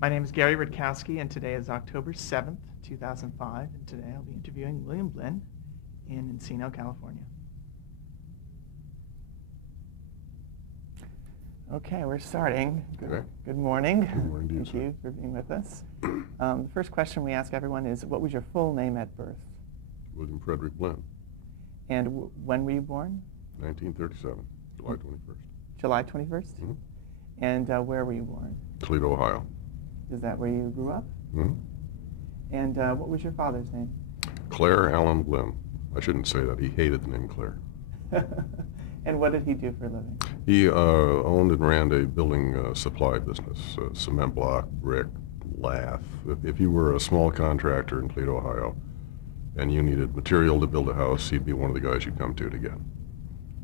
My name is Gary Rutkowski, and today is October 7th, 2005, and today I'll be interviewing William Blinn in Encino, California. Okay, we're starting. Good morning. Good morning to you. Thank you for being with us. The first question we ask everyone is, what was your full name at birth? William Frederick Blinn, And when were you born? 1937, July 21st. July 21st? Mm-hmm. And where were you born? Toledo, Ohio. Is that where you grew up? Mm-hmm. And what was your father's name? Claire Allen Blinn. I shouldn't say that. He hated the name Claire. And what did he do for a living? He owned and ran a building supply business, cement block, brick, lath. If you were a small contractor in Toledo, Ohio, and you needed material to build a house, he'd be one of the guys you'd come to get.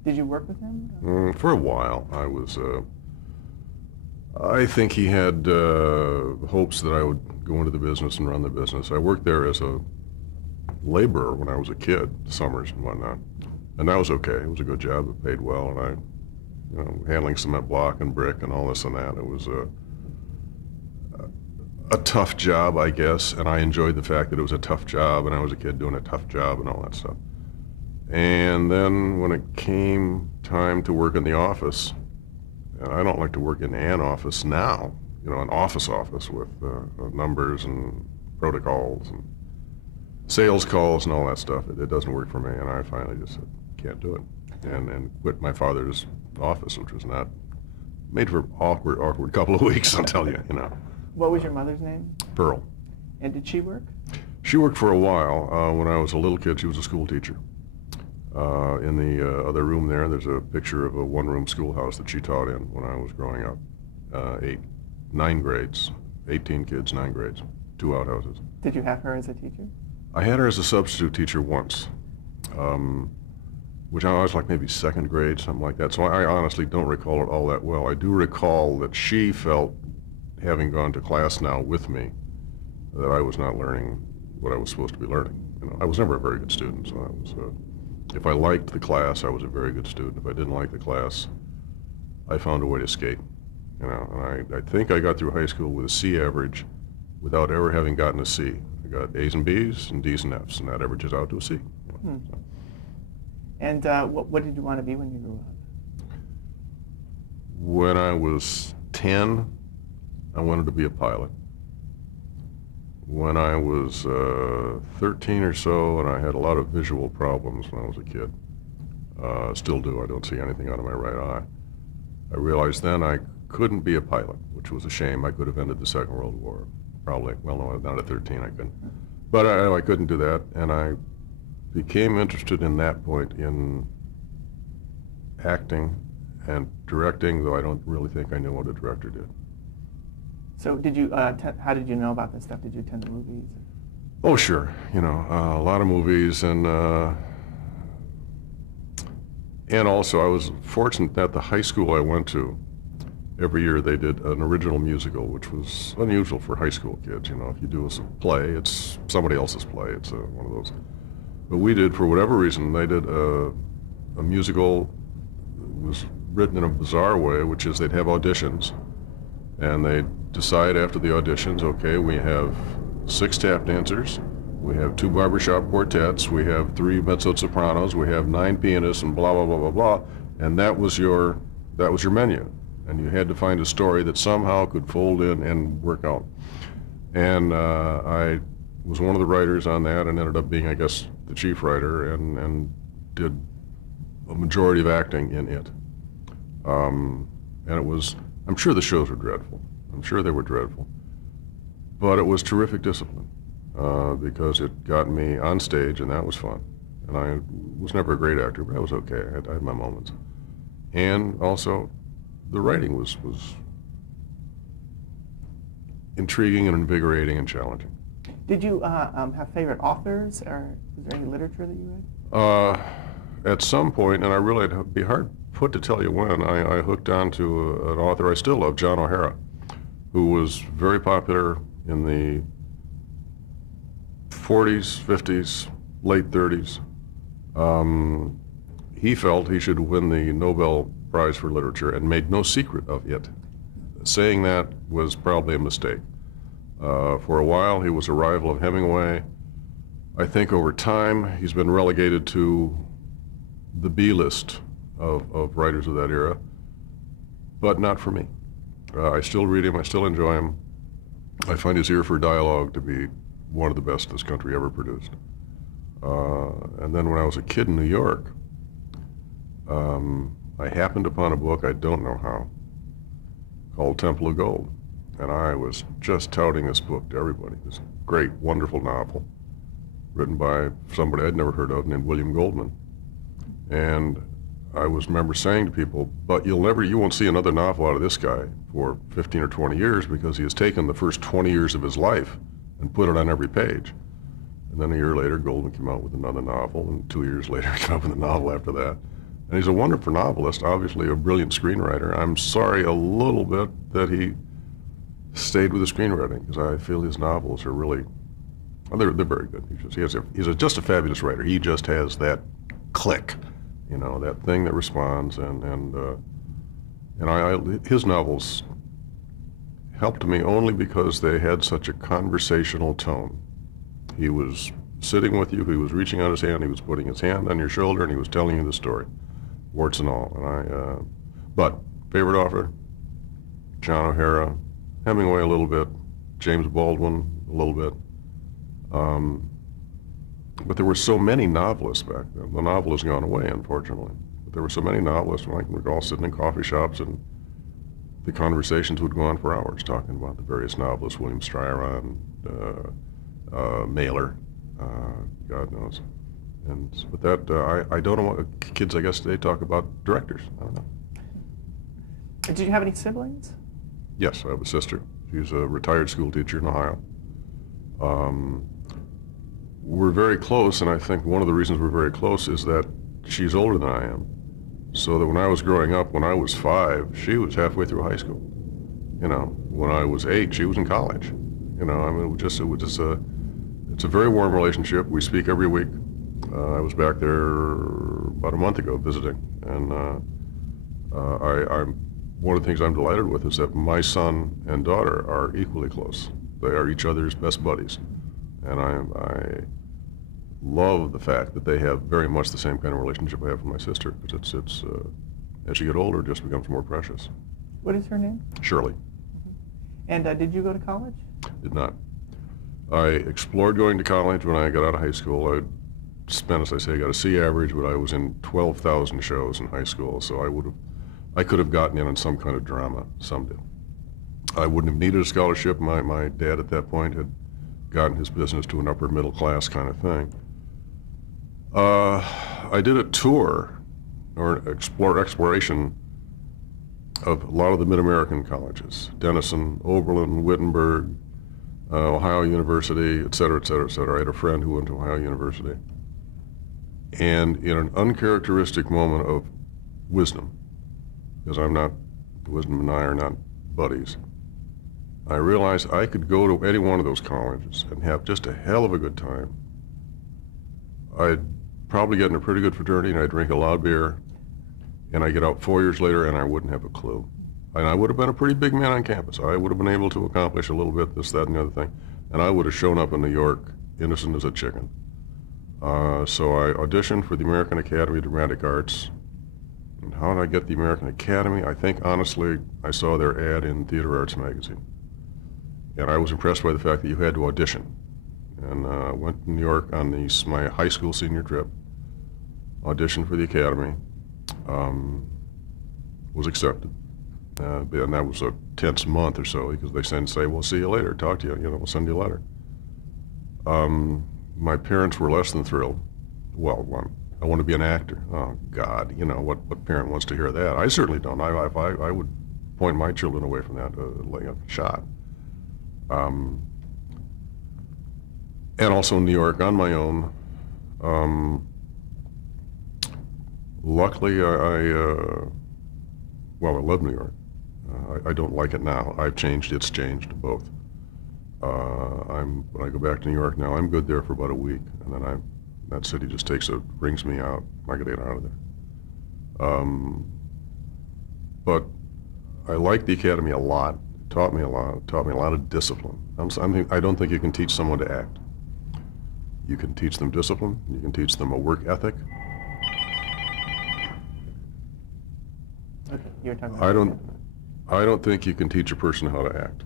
Did you work with him? For a while. I think he had hopes that I would go into the business and run the business. I worked there as a laborer when I was a kid, summers and whatnot, and that was okay. It was a good job. It paid well, and handling cement block and brick and all this and that. It was a tough job, I guess, and I enjoyed the fact that it was a tough job, and I was a kid doing a tough job and all that stuff. And then when it came time to work in the office, and I don't like to work in an office now, an office with numbers and protocols and sales calls and all that stuff. It doesn't work for me, and I finally just said, can't do it, and quit my father's office, which was not made for awkward couple of weeks, I'll tell you, What was your mother's name? Pearl. And did she work? She worked for a while. When I was a little kid, she was a school teacher. In the other room there's a picture of a one-room schoolhouse that she taught in when I was growing up. 9 grades, 18 kids, 9 grades, 2 outhouses. Did you have her as a teacher? I had her as a substitute teacher once, which I was like maybe 2nd grade, something like that. So I honestly don't recall it all that well. I do recall that she felt, having gone to class now with me, that I was not learning what I was supposed to be learning. I was never a very good student, so if I liked the class, I was a very good student. If I didn't like the class, I found a way to skate. And I think I got through high school with a C average without ever having gotten a C. I got A's and B's and D's and F's, and that averages out to a C. So. And what did you want to be when you grew up? When I was 10, I wanted to be a pilot. When I was 13 or so, and I had a lot of visual problems when I was a kid, still do, I don't see anything out of my right eye, I realized then I couldn't be a pilot, which was a shame. I could have ended the Second World War, probably. Well, no, not at 13 I couldn't. But I couldn't do that, and I became interested in that point in acting and directing, though I don't really think I knew what a director did. So did you, how did you know about this stuff? Did you attend the movies? Oh, sure. A lot of movies, and also I was fortunate that the high school I went to, every year they did an original musical, which was unusual for high school kids. If you do a play, it's somebody else's play. It's one of those. But we did, for whatever reason, they did a musical. It was written in a bizarre way, which is they'd have auditions, and they'd decide after the auditions, okay, we have 6 tap dancers, we have 2 barbershop quartets, we have 3 mezzo-sopranos, we have 9 pianists, and blah, blah, blah, blah, blah, and that was your menu. And you had to find a story that somehow could fold in and work out. And I was one of the writers on that, and ended up being, I guess, the chief writer, and did a majority of acting in it. And it was, I'm sure the shows were dreadful. I'm sure they were dreadful. But it was terrific discipline, because it got me on stage, and that was fun. And I was never a great actor, but I was okay. I had my moments. And also, the writing was intriguing and invigorating and challenging. Did you have favorite authors, or was there any literature that you read? At some point, and I really, it'd be hard put to tell you when, I hooked on to an author I still love, John O'Hara, who was very popular in the 40s, 50s, late 30s. He felt he should win the Nobel Prize for Literature and made no secret of it. Saying that was probably a mistake. For a while, he was a rival of Hemingway. I think over time, he's been relegated to the B list of writers of that era, but not for me. I still read him, I still enjoy him. I find his ear for dialogue to be one of the best this country ever produced. And then when I was a kid in New York, I happened upon a book, I don't know how, called Temple of Gold. And I was just touting this book to everybody. This great, wonderful novel written by somebody I'd never heard of named William Goldman. And I remember saying to people, but you won't see another novel out of this guy for 15 or 20 years because he has taken the first 20 years of his life and put it on every page. And then a year later, Goldman came out with another novel, and 2 years later, he came out with a novel after that. And he's a wonderful novelist, obviously a brilliant screenwriter. I'm sorry a little bit that he stayed with the screenwriting, because I feel his novels are really, well, they're very good. He's just a fabulous writer. He just has that click, you know, that thing that responds, and his novels helped me only because they had such a conversational tone. He was sitting with you, he was reaching out his hand, he was putting his hand on your shoulder, and he was telling you the story, warts and all. And but favorite author, John O'Hara, Hemingway a little bit, James Baldwin a little bit. But there were so many novelists back then. The novel has gone away, unfortunately. But there were so many novelists, and I can recall sitting in coffee shops, and the conversations would go on for hours talking about the various novelists, William Styron, Mailer, God knows. But that, I don't know what kids, I guess, they talk about directors. I don't know. Did you have any siblings? Yes, I have a sister. She's a retired school teacher in Ohio. We're very close, and I think one of the reasons we're very close is that she's older than I am. So that when I was growing up, when I was 5, she was halfway through high school. You know, when I was 8, she was in college. You know, I mean, it's a very warm relationship. We speak every week. I was back there about a month ago visiting, and one of the things I'm delighted with is that my son and daughter are equally close. They are each other's best buddies. And I love the fact that they have very much the same kind of relationship I have with my sister, because it's as you get older, it just becomes more precious. What is her name? Shirley. And did you go to college? Did not. I explored going to college when I got out of high school. I spent, as I say, I got a C average, but I was in 12,000 shows in high school, so I could have gotten in on some kind of drama. Some did. I wouldn't have needed a scholarship. My dad at that point had gotten his business to an upper middle class kind of thing. I did a tour, or exploration, of a lot of the mid-American colleges: Denison, Oberlin, Wittenberg, Ohio University, et cetera, et cetera, et cetera. I had a friend who went to Ohio University. And in an uncharacteristic moment of wisdom, because Wisdom and I are not buddies, I realized I could go to any one of those colleges and have just a hell of a good time. I'd probably get in a pretty good fraternity, and I'd drink a lot of beer, and I'd get out 4 years later and I wouldn't have a clue. And I would have been a pretty big man on campus. I would have been able to accomplish a little bit, this, that, and the other thing. And I would have shown up in New York innocent as a chicken. So I auditioned for the American Academy of Dramatic Arts. And how did I get the American Academy? I think, honestly, I saw their ad in Theater Arts magazine. And I was impressed by the fact that you had to audition. And went to New York on my high school senior trip, auditioned for the Academy, was accepted. And that was a tense month or so, because they say, we'll see you later, talk to you, we'll send you a letter. My parents were less than thrilled. Well, I want to be an actor. Oh, God, what parent wants to hear that? I certainly don't. I would point my children away from that, like a shot. And also in New York on my own. Luckily, I love New York. I don't like it now. I've changed, it's changed, both. When I go back to New York now, I'm good there for about a week, and then that city just brings me out. I gotta get out of there. But I like the Academy a lot. It taught me a lot. It taught me a lot of discipline. I don't think you can teach someone to act. You can teach them discipline. You can teach them a work ethic. Okay, you're talking about I don't think you can teach a person how to act.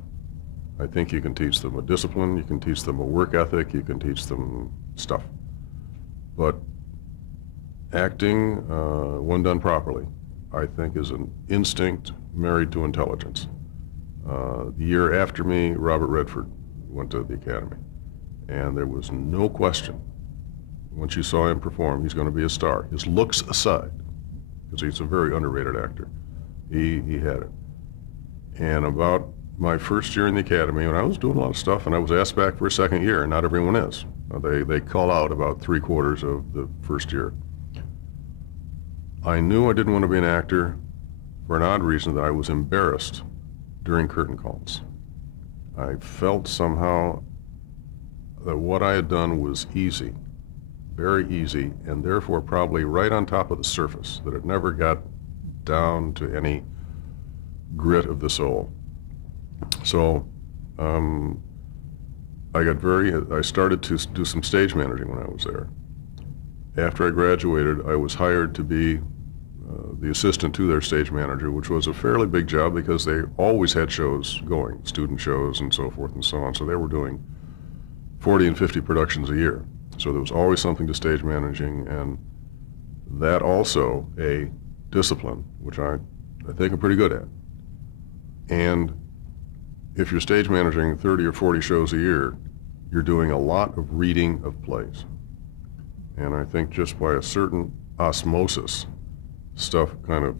I think you can teach them a discipline. You can teach them a work ethic. You can teach them stuff. But acting, when done properly, I think is an instinct married to intelligence. The year after me, Robert Redford went to the Academy. And there was no question, once you saw him perform, he's going to be a star. His looks aside, because he's a very underrated actor, he had it. And about my first year in the Academy, when I was doing a lot of stuff, and I was asked back for a second year, and not everyone is. They call out about 3/4 of the first year. I knew I didn't want to be an actor for an odd reason, that I was embarrassed during curtain calls. I felt somehow that what I had done was easy, very easy, and therefore probably right on top of the surface, that it never got down to any grit of the soul. So I started to do some stage managing when I was there. After I graduated, I was hired to be the assistant to their stage manager, which was a fairly big job because they always had shows going, student shows and so forth and so on. So they were doing 40 and 50 productions a year. So there was always something to stage managing, and that also a discipline, which I think I'm pretty good at. And if you're stage managing 30 or 40 shows a year, you're doing a lot of reading of plays. And I think just by a certain osmosis, stuff kind of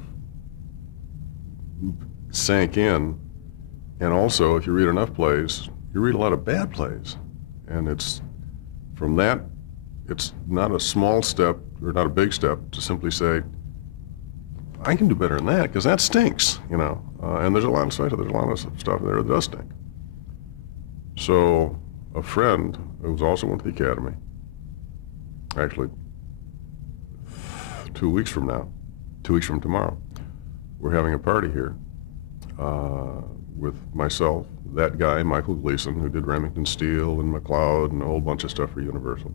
sank in. And also, if you read enough plays, you read a lot of bad plays. And it's, from that, it's not a small step, or not a big step, to simply say, I can do better than that, because that stinks, you know. And there's a lot of stuff there that does stink. So a friend who was also went to the Academy, actually 2 weeks from tomorrow, we're having a party here with myself, that guy, Michael Gleason, who did Remington Steele and McLeod and a whole bunch of stuff for Universal.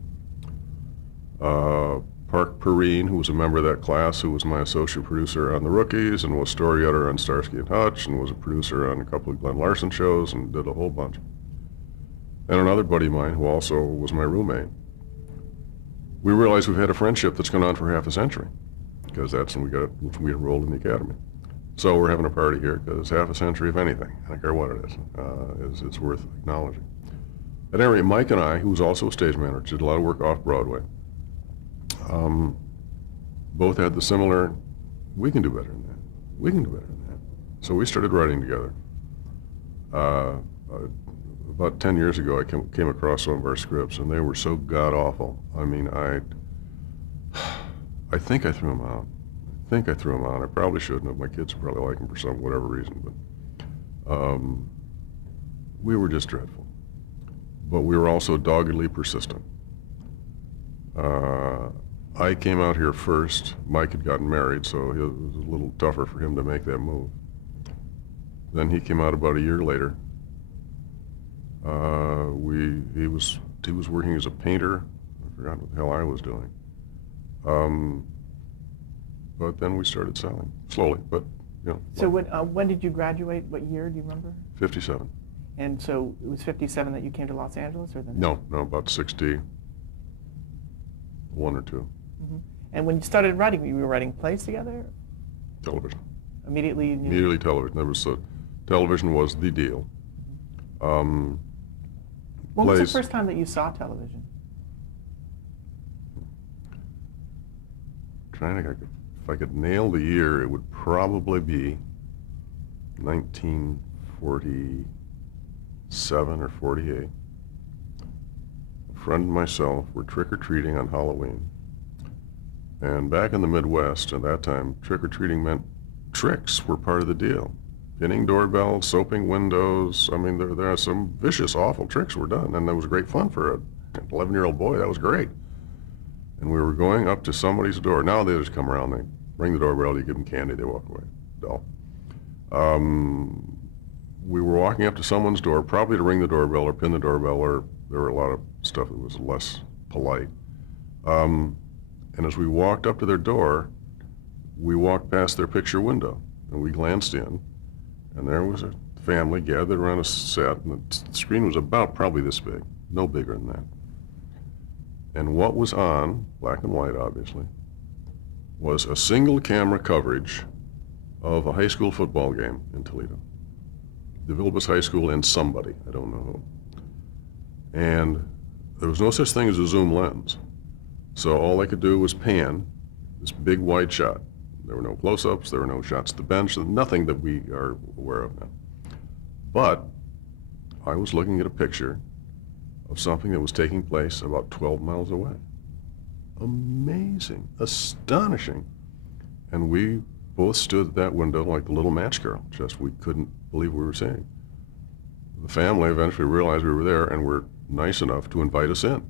Park Perrine, who was a member of that class, who was my associate producer on The Rookies and was story editor on Starsky and Hutch and was a producer on a couple of Glenn Larson shows and did a whole bunch. And another buddy of mine who also was my roommate. We realized we've had a friendship that's gone on for half a century, because that's when we enrolled in the Academy. So we're having a party here because half a century, if anything, I don't care what it is, it's worth acknowledging. At any rate, Mike and I, who was also a stage manager, did a lot of work off Broadway. Both had the similar, we can do better than that. We can do better than that. So we started writing together. About 10 years ago, I came across some of our scripts, and they were so god-awful. I mean, I think I threw them out. I probably shouldn't have. My kids probably like them for some whatever reason, but we were just dreadful. But we were also doggedly persistent. I came out here first. Mike had gotten married, so it was a little tougher for him to make that move. Then he came out about a year later. He was working as a painter. I forgot what the hell I was doing. But then we started selling, slowly, but, you know. So when did you graduate? What year, do you remember? 57. And so it was 57 that you came to Los Angeles, or the No, about 61 or 2. Mm-hmm. And when you started writing, you were writing plays together? Television. Immediately you knew? Immediately television. Television was the deal. When was the first time that you saw television? Trying to think, if I could nail the year, it would probably be 1947 or 48. A friend and myself were trick-or-treating on Halloween. And back in the Midwest at that time, trick-or-treating meant tricks were part of the deal. Pinning doorbells, soaping windows. I mean, there are some vicious, awful tricks were done, and that was great fun for an 11-year-old boy. That was great. And we were going up to somebody's door. Now they just come around, they ring the doorbell, you give them candy, they walk away. Dull. we were walking up to someone's door, probably to ring the doorbell or pin the doorbell, or there were a lot of stuff that was less polite. And as we walked up to their door, we walked past their picture window, and we glanced in, and there was a family gathered around a set, and the screen was about probably this big, no bigger than that. And what was on, black and white obviously, was a single camera coverage of a high school football game in Toledo. The Vilbus High School and somebody, I don't know who. And there was no such thing as a zoom lens. So all they could do was pan this big wide shot. There were no close-ups, there were no shots at the bench, nothing that we are aware of now. But I was looking at a picture of something that was taking place about 12 miles away. Amazing, astonishing. And we both stood at that window like the little match girl, just we couldn't believe what we were seeing. The family eventually realized we were there and were nice enough to invite us in.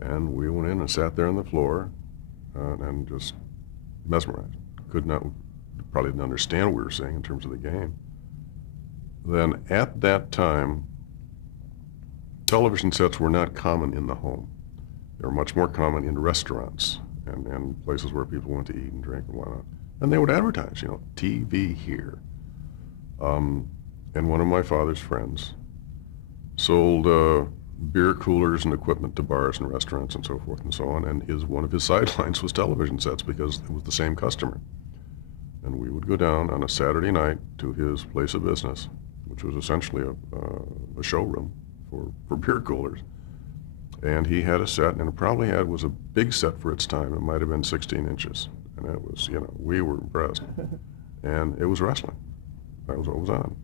And we went in and sat there on the floor and just mesmerized. Probably didn't understand what we were seeing in terms of the game. Then at that time, television sets were not common in the home. They were much more common in restaurants and places where people went to eat and drink and whatnot. And they would advertise, you know, TV here. And one of my father's friends sold beer coolers and equipment to bars and restaurants and so forth and so on, and one of his sidelines was television sets because it was the same customer. And we would go down on a Saturday night to his place of business, which was essentially a showroom for beer coolers. And he had a set, and it probably was a big set for its time. It might have been 16 inches. And it was, you know, we were impressed. And it was wrestling. That was what was on.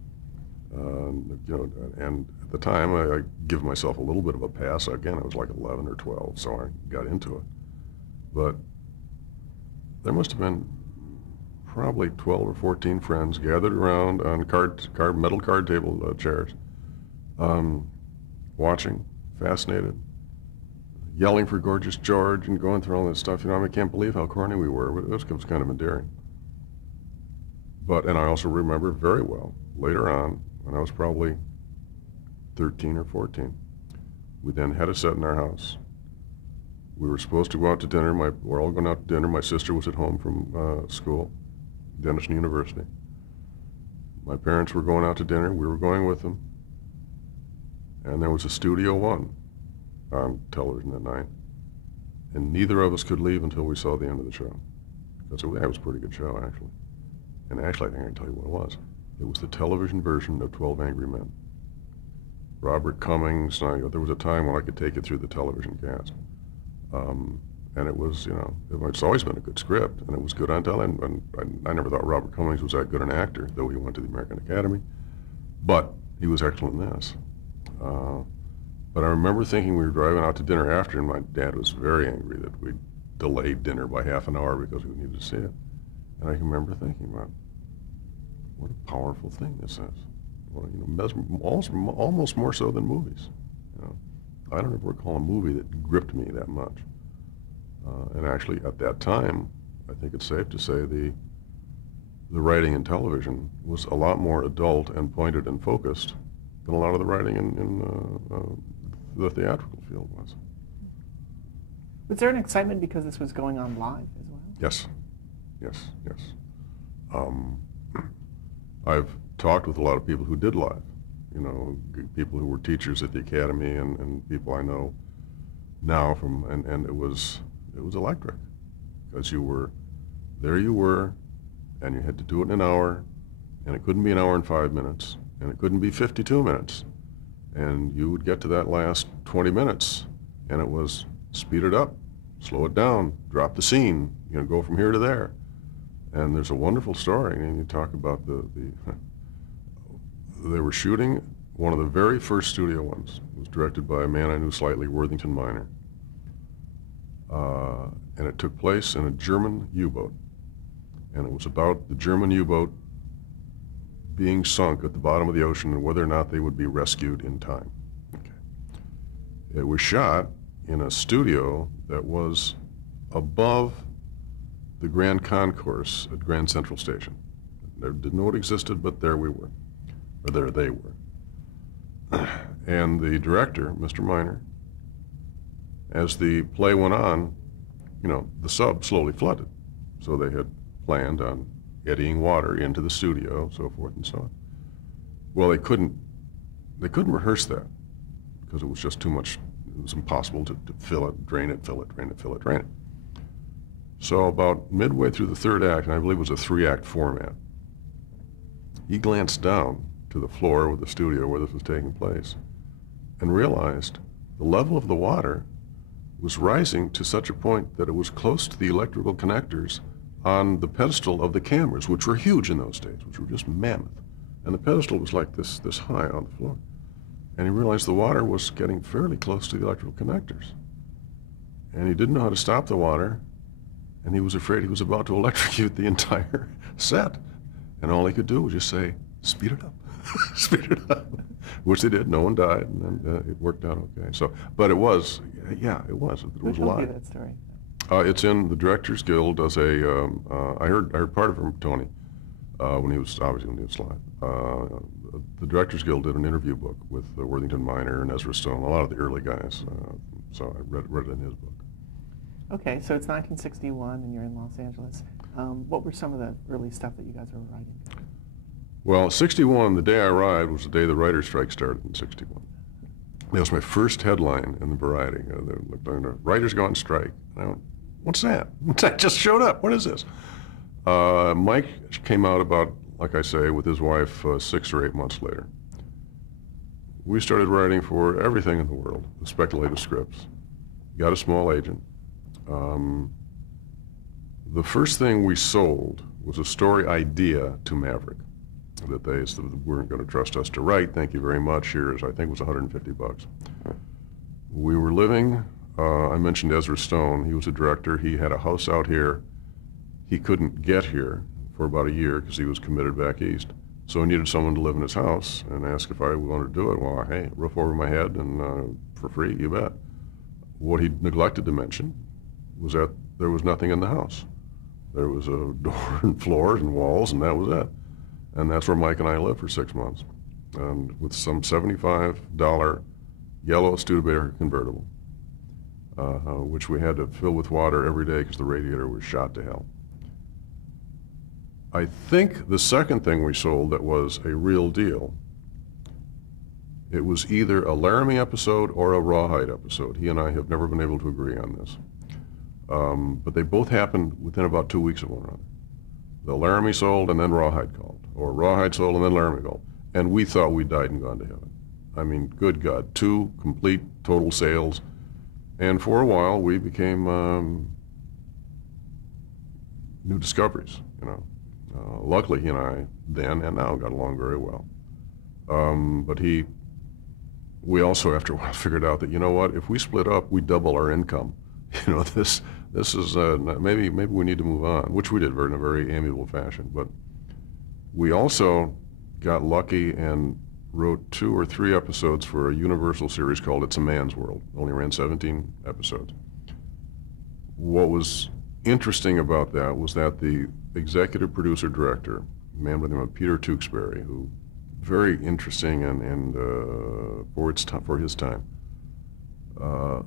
You know, and at the time, I give myself a little bit of a pass. Again, I was like 11 or 12, so I got into it. But there must have been probably 12 or 14 friends gathered around on metal card table chairs, watching, fascinated, yelling for Gorgeous George and going through all this stuff. You know, I can't believe how corny we were, but it was kind of endearing. And I also remember very well, later on, when I was probably 13 or 14, we then had a set in our house. We were supposed to go out to dinner. We're all going out to dinner. My sister was at home from school, Denison University. My parents were going out to dinner. We were going with them. And there was a Studio One on television that night. And neither of us could leave until we saw the end of the show. Because that was a pretty good show, actually. And actually, I think I can tell you what it was. It was the television version of 12 Angry Men. Robert Cummings, there was a time when I could take it through the television cast. And it was, you know, it's always been a good script, and it was good on television. And I never thought Robert Cummings was that good an actor, though he went to the American Academy. But he was excellent in this. But I remember thinking we were driving out to dinner after, and my dad was very angry that we delayed dinner by half an hour because we needed to see it. And I can remember thinking, wow, what a powerful thing this is. Well, you know, almost more so than movies. You know, I don't ever recall a movie that gripped me that much. And actually, at that time, I think it's safe to say the writing in television was a lot more adult and pointed and focused than a lot of the writing in the theatrical field was. Was there an excitement because this was going on live as well? Yes, yes, yes. I've talked with a lot of people who did live, you know, people who were teachers at the academy and people I know now and it was electric because you were, and you had to do it in an hour, and it couldn't be an hour and 5 minutes, and it couldn't be 52 minutes. And you would get to that last 20 minutes, and it was speed it up, slow it down, drop the scene, you know, go from here to there. And there's a wonderful story, and you talk about they were shooting one of the very first studio ones. It was directed by a man I knew slightly, Worthington Minor. And it took place in a German U-boat. And it was about the German U-boat being sunk at the bottom of the ocean and whether or not they would be rescued in time. Okay. It was shot in a studio that was above the Grand Concourse at Grand Central Station. I didn't know it existed, but there we were. or there they were. And the director, Mr. Miner, as the play went on, you know, the sub slowly flooded. So they had planned on eddying water into the studio, so forth and so on. Well, they couldn't rehearse that because it was just too much. It was impossible to fill it, drain it, fill it, drain it, fill it, drain it. So about midway through the third act, and I believe it was a 3-act format, he glanced down to the floor of the studio where this was taking place and realized the level of the water was rising to such a point that it was close to the electrical connectors on the pedestal of the cameras, which were huge in those days, which were just mammoth. And the pedestal was like this high on the floor. And he realized the water was getting fairly close to the electrical connectors. And he didn't know how to stop the water, and he was afraid he was about to electrocute the entire set. And all he could do was just say, speed it up, speed it up, which they did. No one died, and then it worked out okay. So, but it was, yeah, it was. It was Who told you live. that story? It's in the Directors Guild. Does a I heard part of it from Tony when he was live. The Directors Guild did an interview book with Worthington Miner and Ezra Stone, a lot of the early guys. So I read it in his book. Okay, so it's 1961 and you're in Los Angeles. What were some of the early stuff that you guys were writing? Well, 61, the day I arrived was the day the writer's strike started in 61. That was my first headline in the Variety. The writers go on strike. And I went, what's that? I just showed up. What is this? Mike came out about, like I say, with his wife 6 or 8 months later. We started writing for everything in the world, the speculative scripts. Got a small agent. The first thing we sold was a story idea to Maverick that they weren't going to trust us to write. Thank you very much. Here's, I think it was $150. We were living, I mentioned Ezra Stone. He was a director. He had a house out here. He couldn't get here for about a year because he was committed back east. So he needed someone to live in his house and asked if I wanted to do it. Well, hey, roof over my head and for free, you bet. What he neglected to mention was that there was nothing in the house. There was a door and floors and walls, and that was it. And that's where Mike and I lived for 6 months. And with some $75 yellow Studebaker convertible, which we had to fill with water every day because the radiator was shot to hell. I think the second thing we sold that was a real deal, it was either a Laramie episode or a Rawhide episode. He and I have never been able to agree on this. But they both happened within about 2 weeks of one another. The Laramie sold and then Rawhide called, or Rawhide sold and then Laramie called. And we thought we'd died and gone to heaven. I mean, good God, 2 complete total sales. And for a while we became new discoveries, you know. Luckily he and I then and now got along very well. But we also after a while figured out that, you know what, if we split up, we double our income. You know, this is, maybe we need to move on, which we did in a very amiable fashion. But we also got lucky and wrote 2 or 3 episodes for a Universal series called It's a Man's World. Only ran 17 episodes. What was interesting about that was that the executive producer director, a man by the name of Peter Tewksbury, who very interesting and for his time,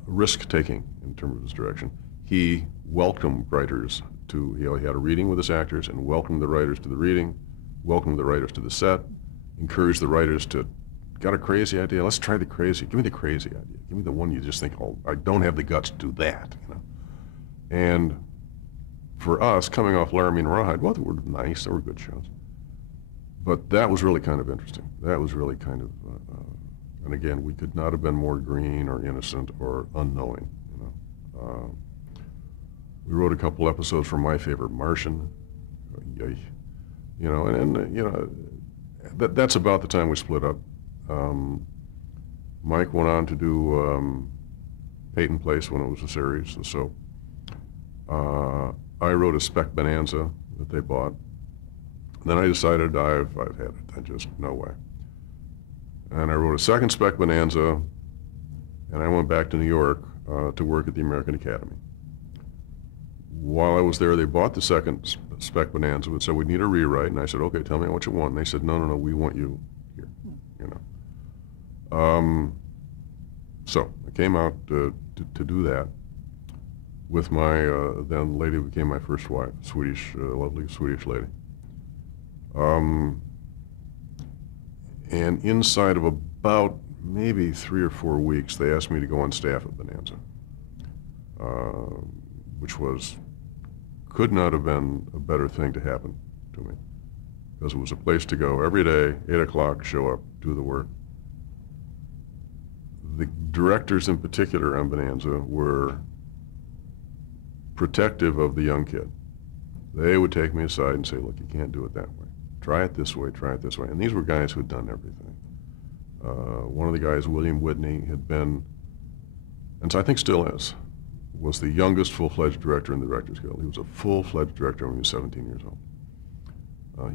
risk-taking in terms of his direction. He welcomed writers to, he had a reading with his actors and welcomed the writers to the reading, welcomed the writers to the set, encouraged the writers to, got a crazy idea, let's try the crazy, give me the crazy idea, give me the one you just think, oh, I don't have the guts to do that, you know. And for us, coming off Laramie and Rawhide, well, they were nice, they were good shows. But that was really kind of interesting. That was really kind of, and again, we could not have been more green or innocent or unknowing, you know. We wrote a couple episodes for my favorite, Martian, you know, and you know, that's about the time we split up. Mike went on to do Peyton Place when it was a series, the soap. I wrote a spec bonanza that they bought. Then I decided I've had it. I just, no way. And I wrote a second spec bonanza, and I went back to New York to work at the American Academy. While I was there, they bought the second spec bonanza and said, we need a rewrite. And I said, okay, tell me what you want. And they said, no, we want you here. So I came out to do that with my then lady who became my first wife, Swedish, lovely Swedish lady. And inside of about maybe 3 or 4 weeks, they asked me to go on staff at Bonanza, which could not have been a better thing to happen to me, because it was a place to go every day, 8 o'clock, show up, do the work. The directors in particular on Bonanza were protective of the young kid. They would take me aside and say, look, you can't do it that way. Try it this way, try it this way. And these were guys who had done everything. One of the guys, William Whitney, had been, and so I think still is, was the youngest full-fledged director in the Directors Guild. He was a full-fledged director when he was 17 years old.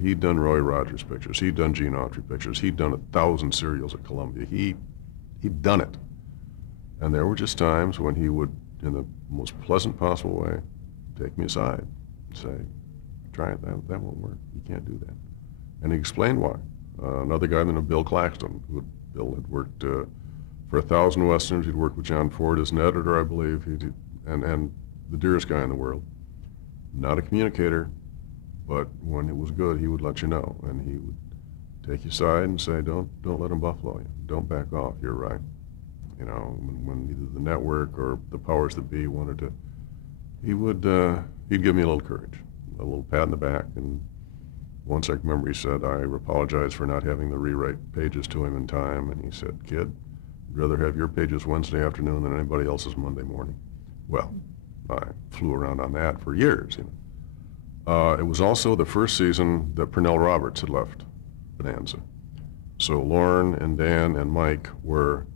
He'd done Roy Rogers pictures. He'd done Gene Autry pictures. He'd done 1,000 serials at Columbia. He'd done it. And there were just times when he would, in the most pleasant possible way, take me aside and say, try it, that won't work. You can't do that. And he explained why. Another guy named Bill Claxton, Bill had worked for 1,000 Westerns. He'd worked with John Ford as an editor, I believe, and the dearest guy in the world. Not a communicator, but when it was good, he would let you know, and he would take you aside and say, don't let him buffalo you. Don't back off. You're right. You know, when either the network or the powers that be wanted to, he'd give me a little courage, a little pat in the back. And once I remember he said, I apologize for not having the rewrite pages to him in time. And he said, kid, I'd rather have your pages Wednesday afternoon than anybody else's Monday morning. Well, I flew around on that for years. You know. It was also the first season that Pernell Roberts had left Bonanza. So Lauren and Dan and Mike were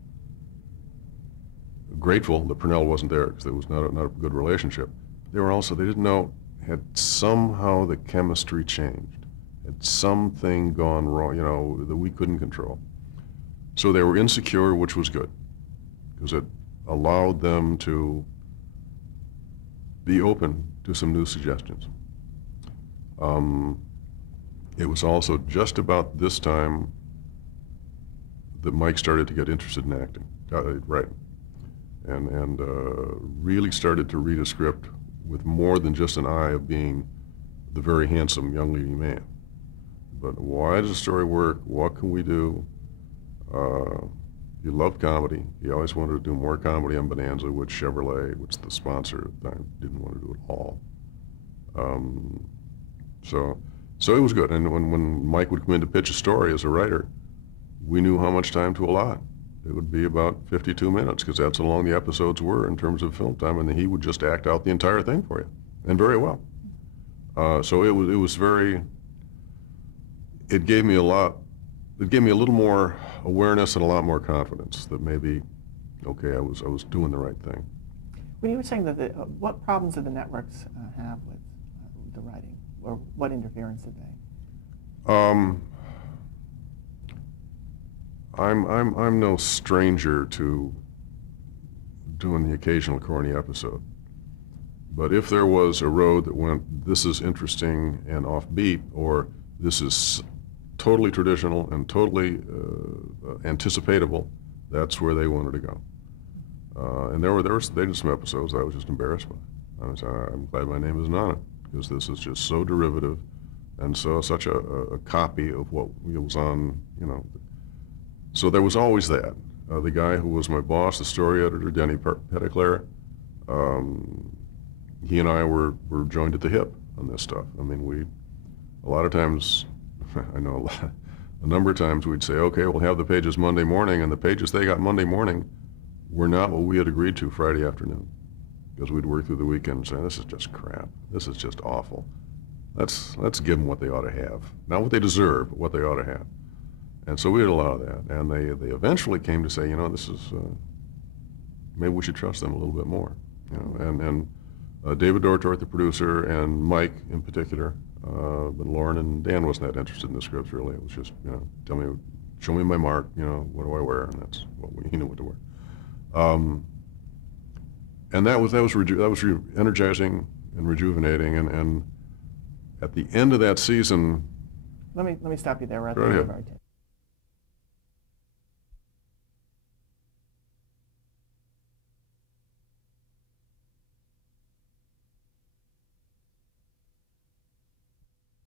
grateful that Pernell wasn't there, because there was not a good relationship. They didn't know, had somehow the chemistry changed, had something gone wrong, you know, that we couldn't control. So they were insecure, which was good, because it allowed them to be open to some new suggestions. It was also just about this time that Mike started to get interested in acting, writing, and really started to read a script with more than just an eye of being the very handsome young leading man. But why does the story work? What can we do? He loved comedy. He always wanted to do more comedy on Bonanza, which Chevrolet, which the sponsor at the time, didn't want to do at all. So it was good. And when Mike would come in to pitch a story as a writer, we knew how much time to allot. It would be about 52 minutes, because that's how long the episodes were in terms of film time, and he would just act out the entire thing for you, and very well. So it was very, it gave me a little more awareness and a lot more confidence that maybe, okay, I was doing the right thing. When you were saying that, what problems did the networks have with the writing, or what interference did they? I'm no stranger to doing the occasional corny episode, but if there was a road that went, this is interesting and offbeat, or this is totally traditional and totally anticipatable, that's where they wanted to go. And they did some episodes that I was just embarrassed by. I'm glad my name isn't on it, because this is just so derivative and such a copy of what was on, you know. So there was always that. The guy who was my boss, the story editor, Denny Petitclerc, he and I were joined at the hip on this stuff. I mean, a lot of times, I know a number of times we'd say, okay, we'll have the pages Monday morning, and the pages they got Monday morning were not what we had agreed to Friday afternoon, because we'd work through the weekend and say, this is just crap. This is just awful. Let's give them what they ought to have. Not what they deserve, but what they ought to have. And so we did a lot of that, and they eventually came to say, you know, this is, maybe we should trust them a little bit more, you know. And David Dortorth, the producer, and Mike in particular, but Lauren and Dan wasn't that interested in the scripts really. It was just, you know, show me my mark, you know, what do I wear, and that's what he knew what to wear. And that was energizing and rejuvenating, and at the end of that season. Let me stop you there. We're at Go the end ahead. of our tape.